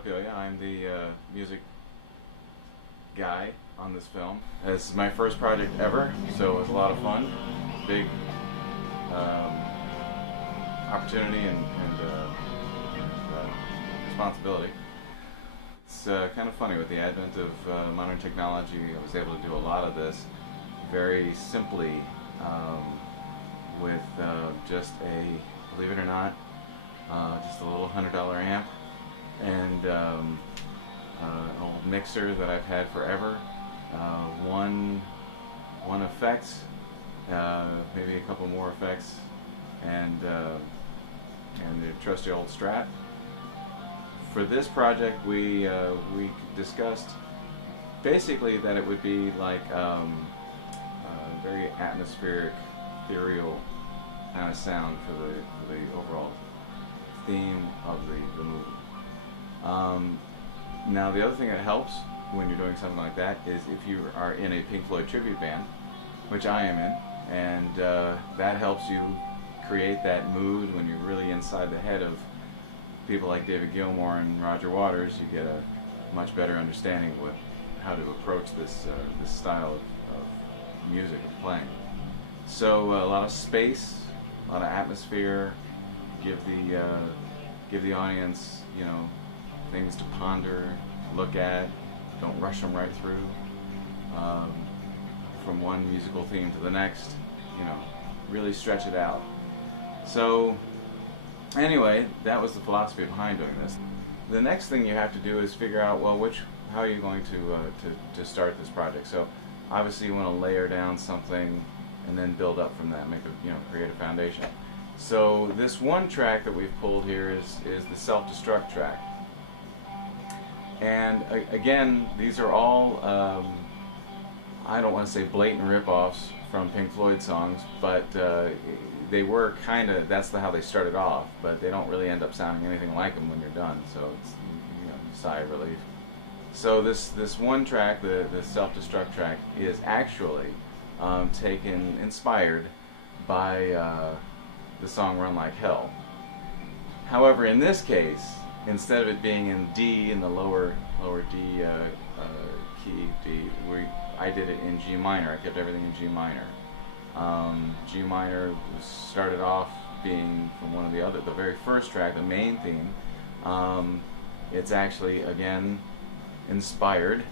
Opiela. I'm the music guy on this film. This is my first project ever, so it was a lot of fun. Big opportunity and responsibility. It's kind of funny with the advent of modern technology. I was able to do a lot of this very simply with just a, believe it or not, just a little $100 amp and an old mixer that I've had forever, one effect, maybe a couple more effects, and the trusty old Strat. For this project, we discussed basically that it would be like a very atmospheric, ethereal kind of sound for the overall theme of the movie. Now, the other thing that helps when you're doing something like that is if you are in a Pink Floyd tribute band, which I am in, and that helps you create that mood when you're really inside the head of people like David Gilmour and Roger Waters. You get a much better understanding of how to approach this style of music and playing. So a lot of space, a lot of atmosphere. Give the audience, things to ponder, look at. Don't rush them right through from one musical theme to the next. Really stretch it out. So anyway, that was the philosophy behind doing this. The next thing you have to do is figure out, well, how are you going to start this project? So obviously you want to layer down something and then build up from that, create a foundation. So this one track that we've pulled here is the Self-Destruct track. And again, these are all, I don't want to say blatant rip-offs from Pink Floyd songs, but they were kind of, that's how they started off, but they don't really end up sounding anything like them when you're done, so it's, sigh of relief. So this one track, the Self-Destruct track, is actually inspired by the song Run Like Hell. However, in this case, instead of it being in D, in the lower D key, D, I did it in G minor. I kept everything in G minor. G minor started off being from the very first track, the main theme. It's actually, again, inspired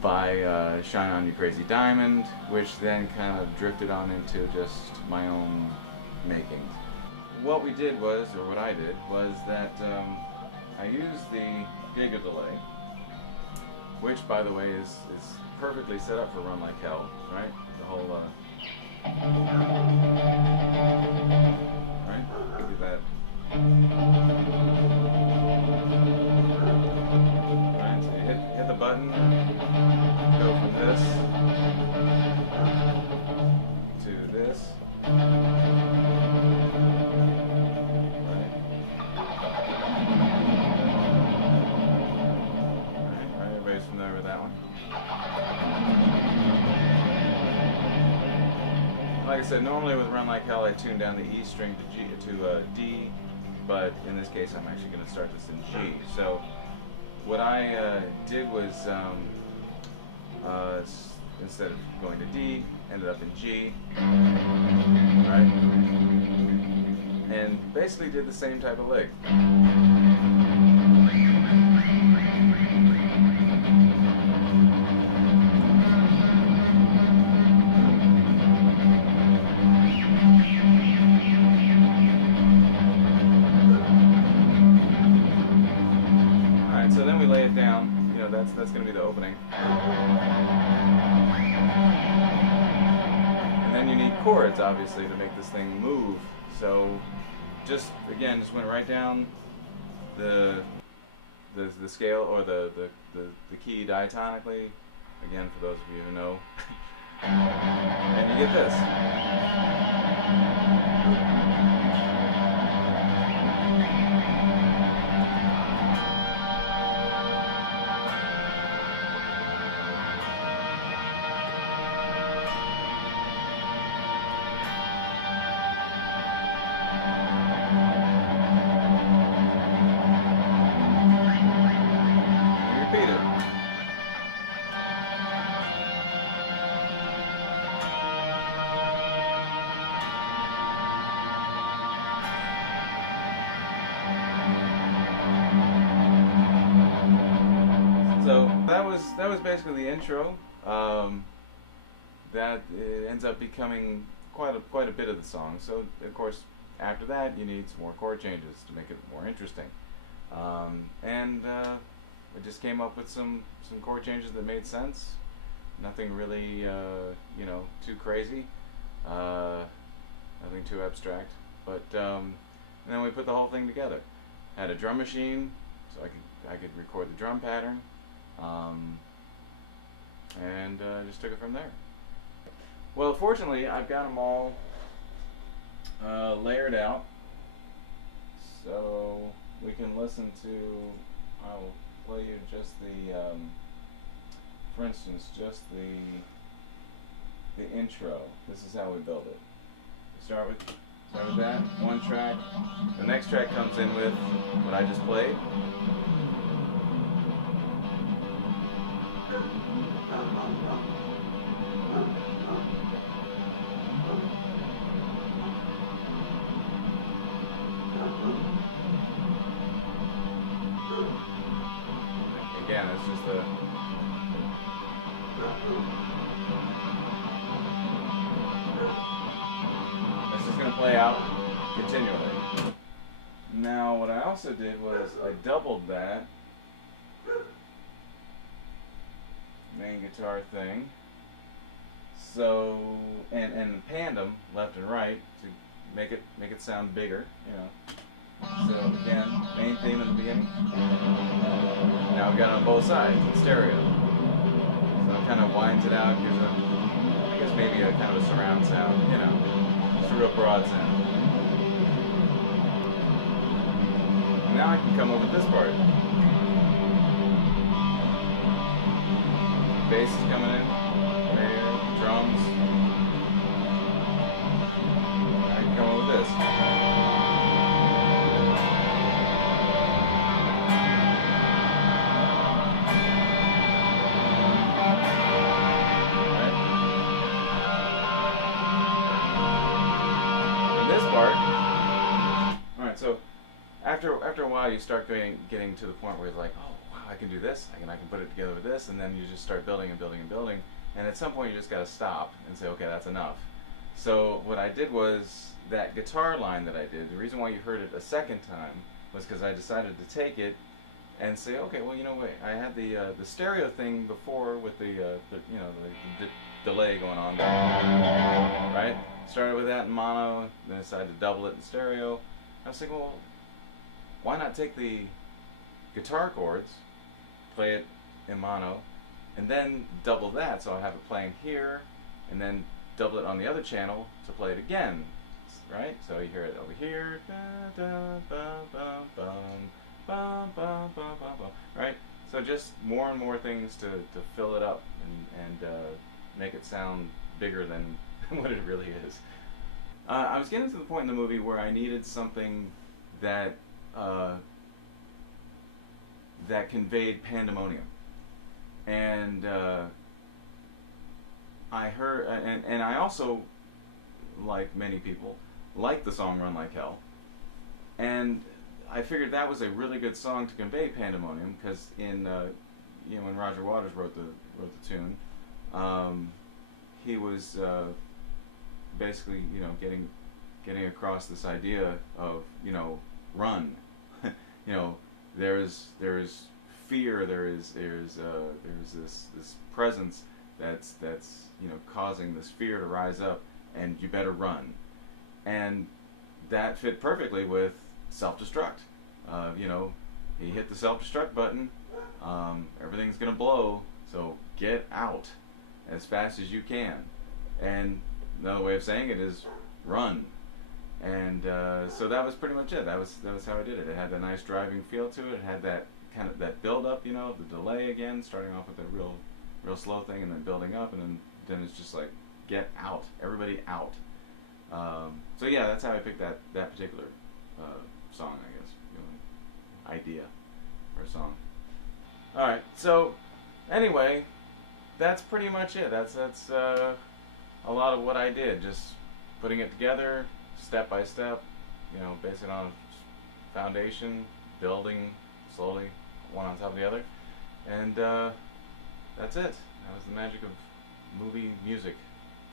by Shine On You Crazy Diamond, which then kind of drifted on into just my own makings. What we did was, or what I did, was that I used the giga delay, which, by the way, is perfectly set up for Run Like Hell, right? The whole, right? Look at that. Right, so you hit the button, go from this to this. Familiar with that one? Like I said, normally with Run Like Hell I tune down the E string to D, but in this case I'm actually going to start this in G. So what I did was instead of going to D, ended up in G, right? And basically did the same type of lick. So then we lay it down, that's going to be the opening. And then you need chords, obviously, to make this thing move. So just went right down the scale, or the key diatonically, again, for those of you who know. And you get this. repeat it. So that was basically the intro. That ends up becoming quite a bit of the song. So of course after that you need some more chord changes to make it more interesting. And I just came up with some chord changes that made sense. Nothing really too crazy. Nothing too abstract. But and then we put the whole thing together. Had a drum machine, so I could record the drum pattern. And just took it from there. Well, fortunately, I've got them all layered out, so we can listen to. I'll play you just the, for instance, just the intro. This is how we build it. We start with that one track. The next track comes in with what I just played. Again, it's just a this is going to play out continually. Now, what I also did was I doubled that main guitar thing, so and panned them left and right to make it sound bigger, you know. So again, main theme in the beginning. Now we've got it on both sides in stereo. So it kind of winds it out, gives a, I guess maybe a kind of a surround sound, you know, just a real broad sound. And now I can come over this part. Bass is coming in, there, drums. I can come over with this. Alright, so after a while you start getting to the point where it's like, oh wow, I can do this, I can put it together with this, and then you just start building and building and building, and at some point you just gotta stop and say, okay, that's enough. So what I did was, that guitar line that I did, the reason why you heard it a second time was because I decided to take it and say, okay, well, you know, wait, I had the stereo thing before with the delay going on, right? Started with that in mono, then decided to double it in stereo. I was thinking, well, why not take the guitar chords, play it in mono, and then double that, so I have it playing here, and then double it on the other channel to play it again, right? So you hear it over here, da, da, bum, bum, bum, bum, bum, bum, bum, bum, right? So just more and more things to fill it up and make it sound bigger than what it really is. I was getting to the point in the movie where I needed something that that conveyed pandemonium, and I heard, and I also, like many people, like the song "Run Like Hell," and I figured that was a really good song to convey pandemonium, because in when Roger Waters wrote the tune, he was basically getting across this idea of run. There's fear, there's this presence that's causing this fear to rise up, and you better run. And that fit perfectly with self-destruct. He hit the self-destruct button, everything's gonna blow, so get out as fast as you can. And another way of saying it is run. And so that was pretty much it. That was how I did it. It had a nice driving feel to it. It had that kind of that build up, the delay again, starting off with a real slow thing and then building up, and then it's just like, get out, everybody out. So yeah, that's how I picked that particular song, I guess, idea for a song. All right, So, anyway, that's pretty much it. That's a lot of what I did. Just putting it together, step by step. You know, based it on foundation, building slowly, one on top of the other, and that's it. That was the magic of movie music.